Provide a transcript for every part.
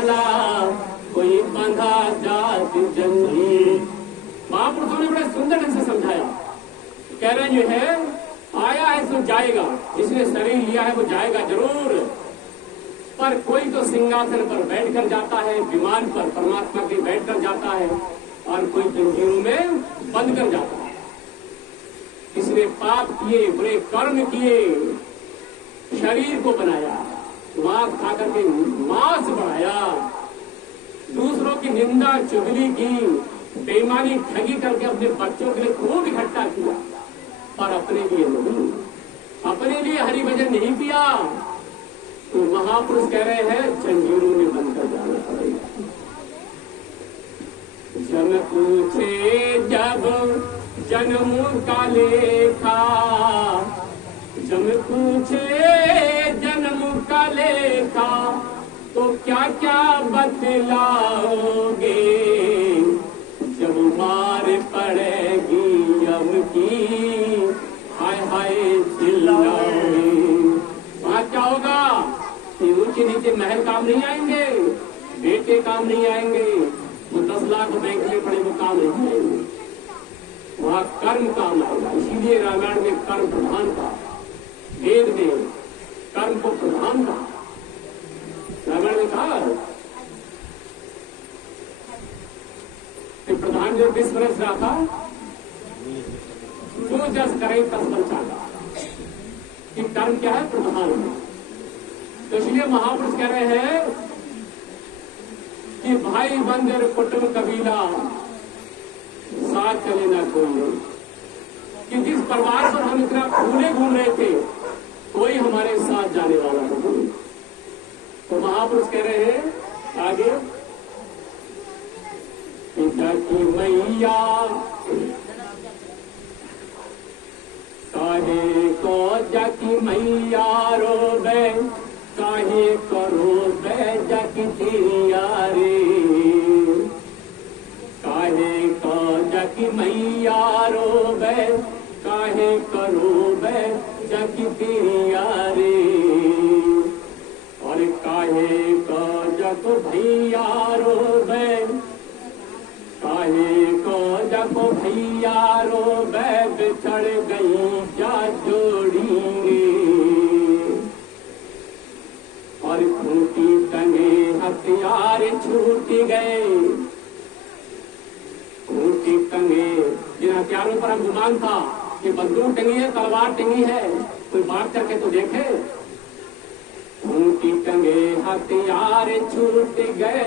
माला कोई बंधा जात जंजीर। महापुरुषों ने बड़े सुंदर ढंग से समझाया। कह रहे जो है आया है तो जाएगा, जिसने शरीर लिया है वो जाएगा जरूर, पर कोई तो सिंहासन पर बैठकर जाता है, विमान पर परमात्मा के बैठकर जाता है, और कोई जंजीरों में बंद कर जाता है। किसने पाप किए, बुरे कर्म किए, शरीर को बनाया, मांस खाकर के मांस बढ़ाया, दूसरों की निंदा चुगली की, बेईमानी ठगी करके अपने बच्चों के लिए खूब इकट्ठा किया, पर अपने लिए नहीं, अपने लिए हरि भजन नहीं किया, तो महापुरुष कह रहे हैं जंजीरों में बंद कर जाना पड़ेगा। जन पूछे जब जन्म का लेखा, जब पूछे जन्म का लेखा, तो क्या क्या बतलाओगे, जब मार पड़ेगी यम की, हाय हाय चिल्लाओगे। वहां क्या होगा कि ऊंचे नीचे महल काम नहीं आएंगे, बेटे काम नहीं आएंगे, वो 10 लाख बैंक में पड़े वो काम नहीं आएंगे, वहां कर्म काम आएगा। इसीलिए रामायण में कर्म प्रधान था, वेद में कर्म को प्रधान था। रामायण में कहा कि प्रधान जो 20 वर्ष रहा था, जो जस करे तस बल चाहा, कि कर्म क्या है, प्रधान। तो इसलिए महापुरुष कह रहे हैं कि भाई बंधु कुटुंब कबीला साथ चले ना कोई, कि जिस परिवार पर हम इतना भूले घूम रहे थे कोई हमारे साथ जाने वाला नहीं। तो महापुरुष कह रहे हैं आगे, पिता की मैया काहे को जाकी मैया रोबे, काहे को रोबे जाकी तेरिया रे, काहे को जाकी मैया रोबे, काहे को रोबे जाकी तेरिया रे, और काहे को जाको भैया रोबे, काहे को जाको भैया रोबे, बिछड़ गई जा जोड़ी रे, और खूंटी टंगे हथियार छूट गए, खूंटी टंगे, जिन हथियारों पर हम गुमान था कि बंदूक टंगी है, तलवार टंगी है, कोई बात करके तो देखे। खूंटी टंगे हथियार छूट गए,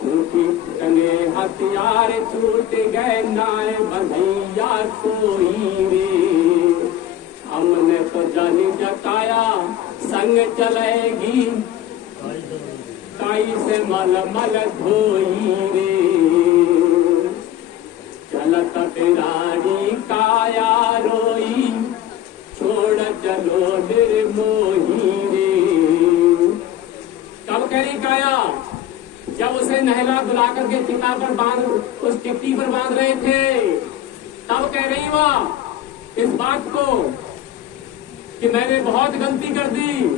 खूंटी टंगे हथियार छूट गए, नाय बंधैया कोई रे, हमने तो जानी जताया संग चलेगी, काई से मल मल धोई रे, चलत पिरानी काया रोई, छोड़ चलो निर्मोही रे। कब कह रही काया, जब उसे नहला बुला करके चिता पर बांध, उस चिट्ठी पर बांध रहे थे, तब कह रही वह इस बात को कि मैंने बहुत गलती कर दी,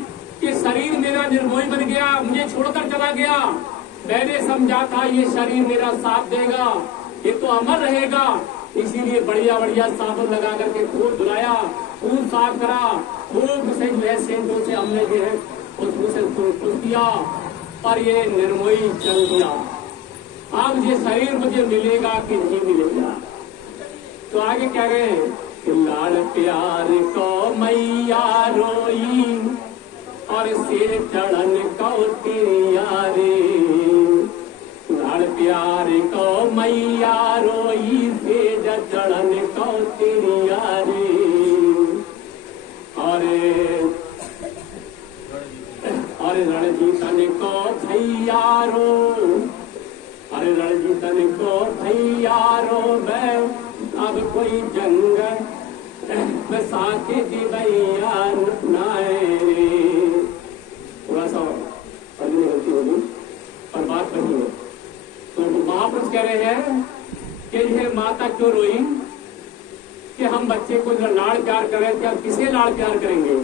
कि शरीर मेरा निर्मोही बन गया, मुझे छोड़कर चला गया, मैंने समझा था ये शरीर मेरा साथ देगा, ये तो अमर रहेगा, इसीलिए बढ़िया बढ़िया साबुन लगा करके खूब धुलाया, खूब साफ करा, खूब से जो है सेंटों से हमने जो है उसको से खुश किया, पर ये निर्मोही चल गया। अब ये शरीर मुझे मिलेगा कि नहीं मिलेगा। तो आगे क्या रहे हैं कि लाड़ प्यार को मैया रोई, और सिर चढ़न को तेरिया रे, लाड़ प्यार को मैया रोई, सिर चढ़न को तेरिया रे, और रणजीतन को भैया रो, अरे रणजीतन को भैया रो, मैं अब कोई जंग साथी दिवैया नाए रे। थोड़ा सा पढ़ने गलती होगी पर बात वही है। तो महापुरुष कह रहे हैं कि यह माता क्यों रोई कि हम बच्चे को लाड़ प्यार कर रहे थे, अब किसे लाड़ प्यार करेंगे,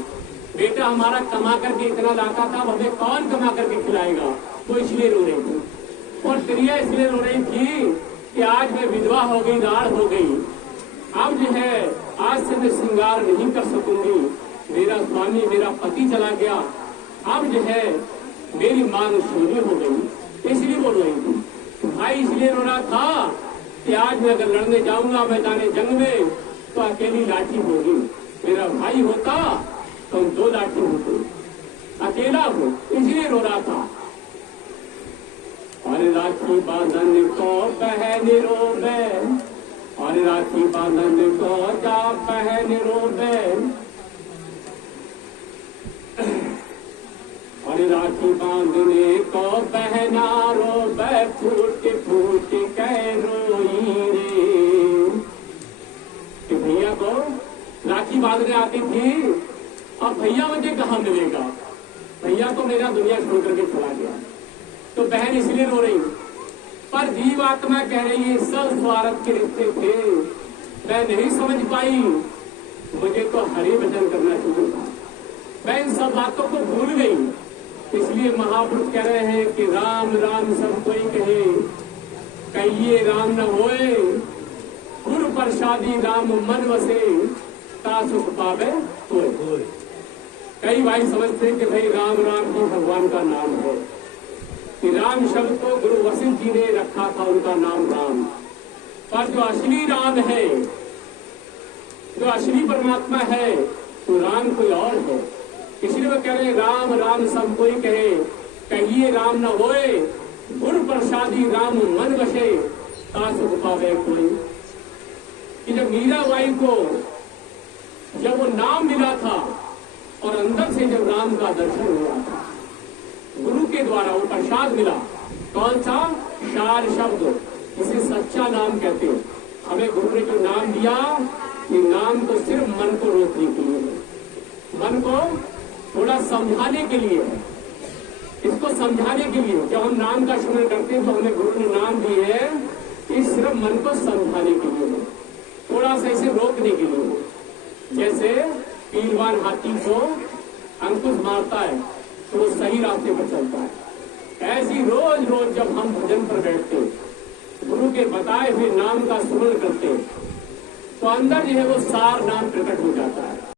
बेटा हमारा कमा करके इतना लाता था, अब हमें कौन कमा करके खिलाएगा, वो इसलिए रो रही थी। और प्रिया इसलिए रो रही थी कि आज मैं विधवा हो गई, राड़ हो गई, अब जो है आज से मैं श्रृंगार नहीं कर सकूंगी, मेरा स्वामी मेरा पति चला गया, अब जो है मेरी मां शून्य हो गई, इसलिए वो रो रही थी। भाई इसलिए रो रहा था कि आज मैं अगर लड़ने जाऊंगा मैदान जंग में तो अकेली लाठी होगी, मेरा भाई होता तो हम 2 लाठी होते, अकेला हो, इसलिए रो रहा था। और राखी बांधन को बहन रोबे, और राखी बांधन को जा बहन रोबे, और राखी बांधने को बहना रोबे, फूट फूट कह रोई रे। कि भैया को राखी बांधने आती थी, अब भैया मुझे कहाँ मिलेगा, भैया तो मेरा दुनिया छोड़ करके चला गया। तो बहन इसलिए रो रही, पर जीवात्मा कह रही है सब स्वार्थ के रिश्ते थे, मैं नहीं समझ पाई, मुझे तो हरि भजन करना चाहिए था, मैं इन सब बातों को भूल गई। इसलिए महापुरुष कह रहे हैं कि राम राम सब कोई कहे, कहिए राम न होए, गुरु प्रसादी राम मन वसे, ता सुख पावे होए। कई भाई समझते हैं कि भाई राम राम ही भगवान का नाम है, कि राम शब्द को गुरु वशिष्ठ जी ने रखा था, उनका नाम राम, पर जो असली राम है, जो असली परमात्मा है, तो राम कोई और है। इसलिए वो कह रहे राम राम सब कोई कहे, कहिए राम न होए, गुरु प्रसादी राम मन बसे, ता सुख पावे कोई। कि जब मीराबाई को जब वो नाम मिला था और अंदर से जब राम का दर्शन हुआ था, गुरु के द्वारा वो प्रसाद मिला, कौन सा, शार शब्द, इसे सच्चा नाम कहते हैं। हमें गुरु ने जो नाम दिया, ये नाम तो सिर्फ मन को रोकने के लिए है, मन को थोड़ा समझाने के लिए है, इसको समझाने के लिए। जब हम नाम का स्मरण करते हैं तो हमें गुरु ने नाम दिए है, ये सिर्फ मन को समझाने के लिए है, थोड़ा सा इसे रोकने के लिए। जैसे पीलवान हाथी को अंकुश मारता है तो वो सही रास्ते पर चलता है, ऐसी रोज रोज जब हम भजन पर बैठते, गुरु के बताए हुए नाम का स्मरण करते, तो अंदर जो है वो सार नाम प्रकट हो जाता है।